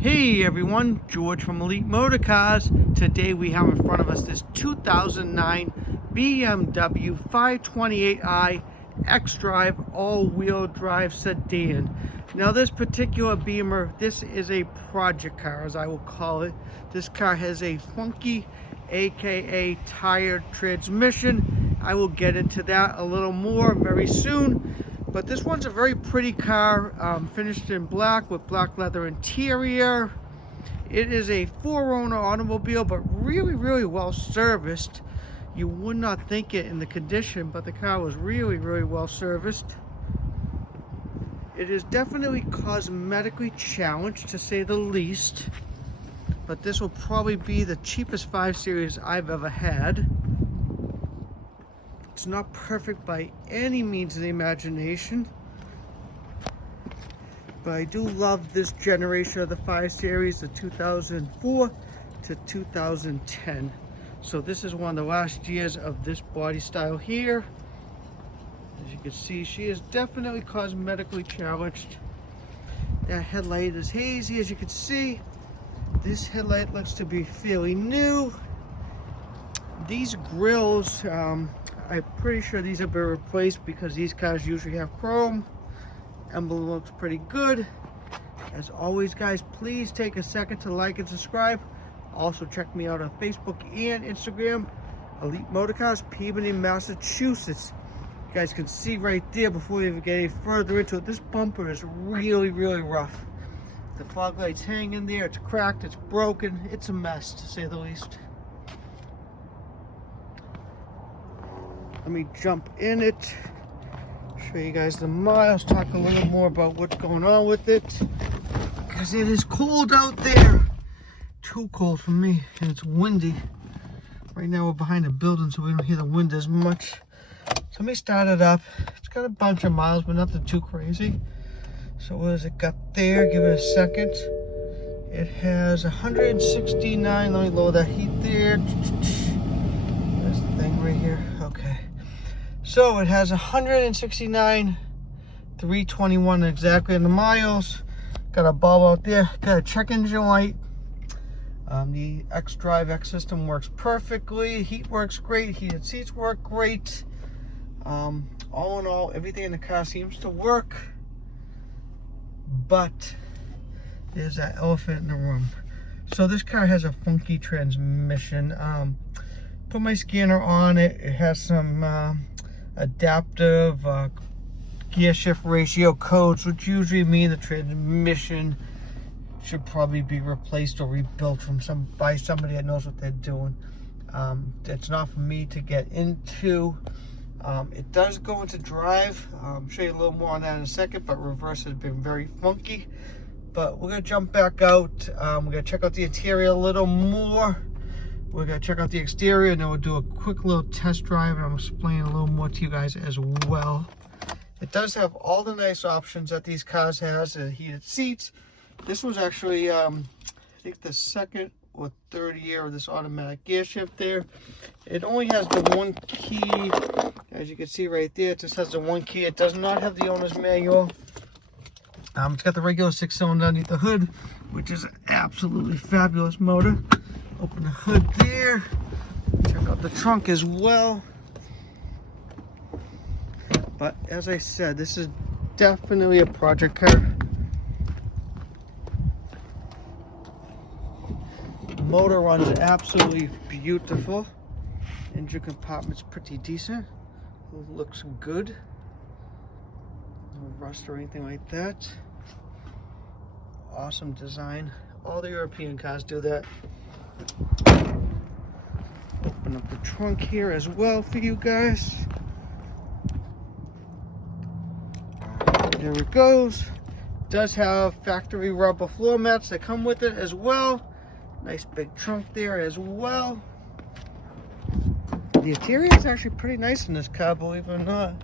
Hey everyone, George from Elite Motorcars. Today we have in front of us this 2009 BMW 528i X-Drive all-wheel drive sedan. Now this particular Beamer, this is a project car as I will call it. This car has a funky aka tired transmission. I will get into that a little more very soon. But this one's a very pretty car, finished in black with black leather interior. It is a 4-owner automobile, but really well serviced. You would not think it in the condition, but the car was really well serviced. It is definitely cosmetically challenged, to say the least. But this will probably be the cheapest 5 Series I've ever had. It's not perfect by any means of the imagination, but I do love this generation of the 5 Series, the 2004 to 2010. So this is one of the last years of this body style here. As you can see, she is definitely cosmetically challenged. That headlight is hazy, as you can see. This headlight looks to be fairly new. These grills, I'm pretty sure these have been replaced because these cars usually have chrome. Emblem looks pretty good. As always, guys, please take a second to like and subscribe. Also check me out on Facebook and Instagram, Elite Motorcars, Peabody, Massachusetts. You guys can see right there, before we even get any further into it, this bumper is really rough. The fog light's hanging there, it's cracked, it's broken, it's a mess to say the least. Let me jump in it, show you guys the miles, talk a little more about what's going on with it, because it is cold out there. Too cold for me, and it's windy. Right now we're behind a building, so we don't hear the wind as much. So let me start it up. It's got a bunch of miles, but nothing too crazy. So what has it got there? Give it a second. It has 169. Let me lower that heat there. There's the thing right here. Okay. So it has 169, 321 exactly in the miles. Got a bulb out there. Got a check engine light. The X-Drive X system works perfectly. Heat works great. Heated seats work great. All in all, everything in the car seems to work. But there's that elephant in the room. So this car has a funky transmission. Put my scanner on it. It has some adaptive gear shift ratio codes, which usually mean the transmission should probably be replaced or rebuilt by somebody that knows what they're doing. It's not for me to get into. It does go into drive. I'll show you a little more on that in a second, but reverse has been very funky. But we're gonna jump back out. We're gonna check out the interior a little more. We're gonna check out the exterior, and then we'll do a quick little test drive, and I'll explain a little more to you guys as well. It does have all the nice options that these cars has. Heated seats. This was actually, I think, the second or third year of this automatic gear shift there. It only has the one key, as you can see right there. It just has the one key. It does not have the owner's manual. It's got the regular 6-cylinder underneath the hood, which is an absolutely fabulous motor. Open the hood there. Check out the trunk as well. But as I said, this is definitely a project car. The motor runs absolutely beautiful. Engine compartment's pretty decent. Looks good. No rust or anything like that. Awesome design. All the European cars do that. Open up the trunk here as well for you guys. There it goes. Does have factory rubber floor mats that come with it as well. Nice big trunk there as well. The interior is actually pretty nice in this car, believe it or not.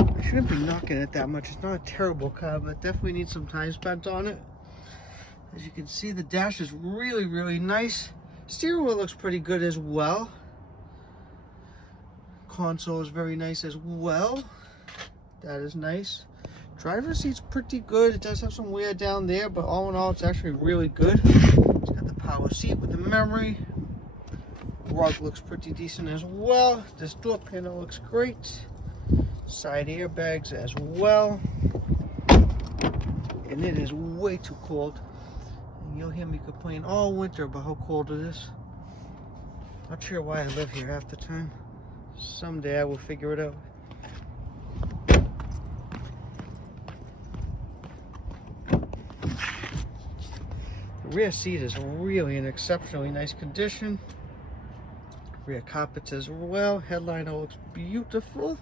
I shouldn't be knocking it that much. It's not a terrible car, but it definitely needs some time spent on it. As you can see, the dash is really nice. Steering wheel looks pretty good as well. Console is very nice as well. That is nice. Driver's seat's pretty good. It does have some wear down there, but all in all, it's actually really good. It's got the power seat with the memory. Rug looks pretty decent as well. This door panel looks great. Side airbags as well. And it is way too cold. And you'll hear me complain all winter about how cold it is. Not sure why I live here half the time. Someday I will figure it out. The rear seat is really in exceptionally nice condition. Rear carpets as well. Headliner looks beautiful.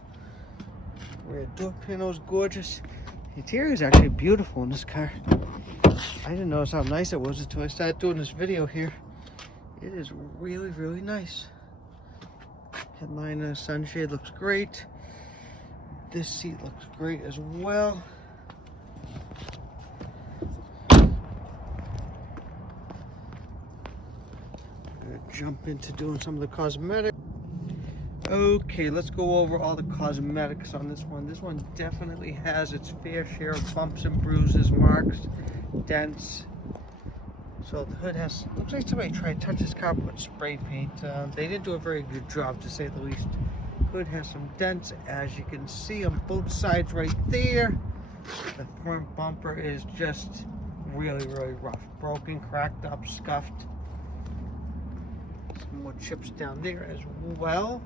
Rear door panel is gorgeous. The interior is actually beautiful in this car. I didn't notice how nice it was until I started doing this video here. It is really, really nice. Headliner sunshade looks great. This seat looks great as well. Jump into doing some of the cosmetics. Okay, let's go over all the cosmetics on this one. This one definitely has its fair share of bumps and bruises, marks, dents. So the hood has, looks like somebody tried to touch this car with spray paint. They didn't do a very good job, to say the least. Hood has some dents, as you can see on both sides right there. The front bumper is just really, really rough. Broken, cracked up, scuffed. Some more chips down there as well.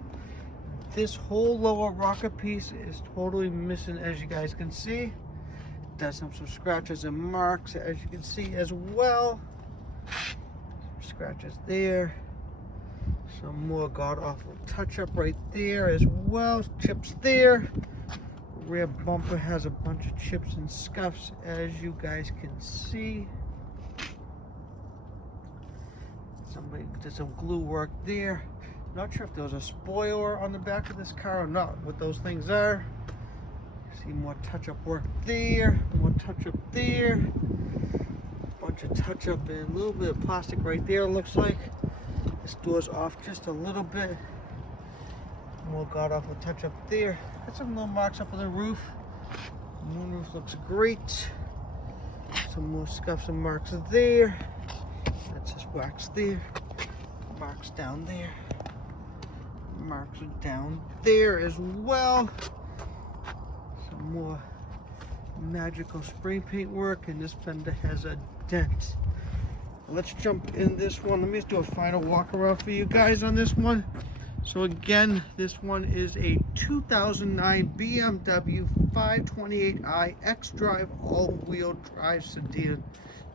This whole lower rocker piece is totally missing, as you guys can see. It does have some scratches and marks, as you can see as well. Some scratches there. Some more god-awful touch-up right there as well. Chips there. Rear bumper has a bunch of chips and scuffs, as you guys can see. Somebody did some glue work there. Not sure if there was a spoiler on the back of this car or not, what those things are. See more touch-up work there, more touch-up there. Bunch of touch-up and a little bit of plastic right there, looks like. This door's off just a little bit. More god-awful touch-up there. Got some little marks up on the roof. The moonroof looks great. Some more scuffs and marks there. That's just wax there. Marks down there. Marks are down there as well. Some more magical spray paint work, and this fender has a dent. Let's jump in this one. Let me just do a final walk around for you guys on this one. So again, this one is a 2009 BMW 528i X-Drive all-wheel drive sedan.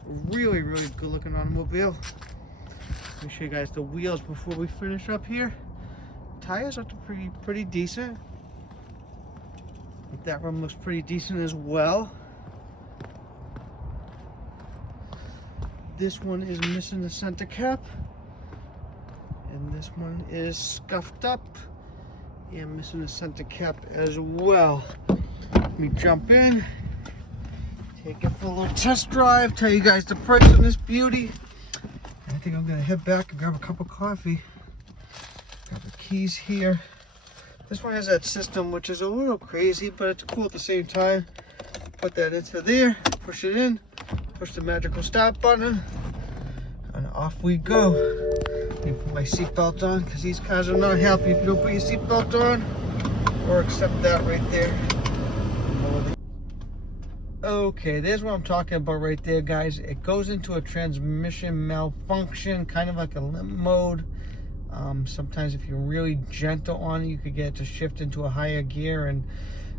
Really, really good looking automobile. Let me show you guys the wheels before we finish up here. Tires are pretty decent. That one looks pretty decent as well. This one is missing the center cap. And this one is scuffed up and missing the center cap as well. Let me jump in, take it for a little test drive, tell you guys the price on this beauty. I think I'm gonna head back and grab a cup of coffee. Got the keys here. This one has that system, which is a little crazy, but it's cool at the same time. Put that into there, push it in, push the magical start button, and off we go. Let me put my seatbelt on, because these cars are not happy if you don't put your seatbelt on, or accept that right there. Okay, there's what I'm talking about right there, guys. It goes into a transmission malfunction, kind of like a limp mode. Sometimes if you're really gentle on it, you could get it to shift into a higher gear and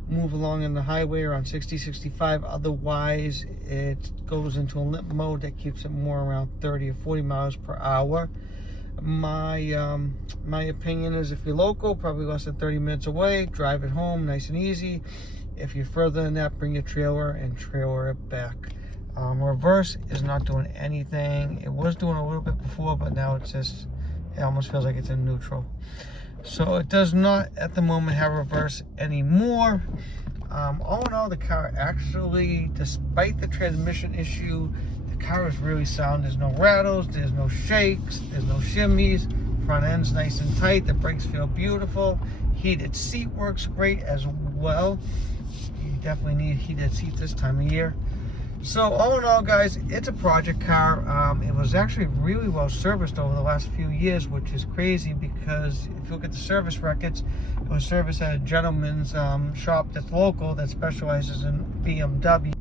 move along in the highway around 60, 65. Otherwise, it goes into a limp mode that keeps it more around 30 or 40 miles per hour. My opinion is, if you're local, probably less than 30 minutes away, drive it home nice and easy. If you're further than that, bring your trailer and trailer it back. Reverse is not doing anything. It was doing a little bit before, but now it's just, it almost feels like it's in neutral. So it does not at the moment have reverse anymore. All in all, the car actually, despite the transmission issue, the car is really sound. There's no rattles, there's no shakes, there's no shimmies. Front end's nice and tight. The brakes feel beautiful. Heated seat works great as well. definitely need heated seats this time of year. So all in all, guys, it's a project car. It was actually really well serviced over the last few years, which is crazy because if you look at the service records, it was serviced at a gentleman's shop that's local that specializes in BMW.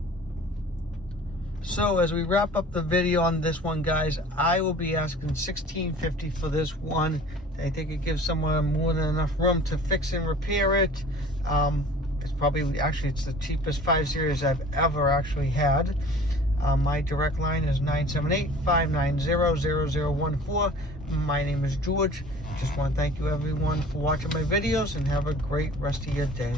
So as we wrap up the video on this one, guys, I will be asking $1,650 for this one. I think it gives someone more than enough room to fix and repair it. It's probably, actually, it's the cheapest 5 Series I've ever actually had. My direct line is 978-590-0014. My name is George. Just want to thank you everyone for watching my videos and have a great rest of your day.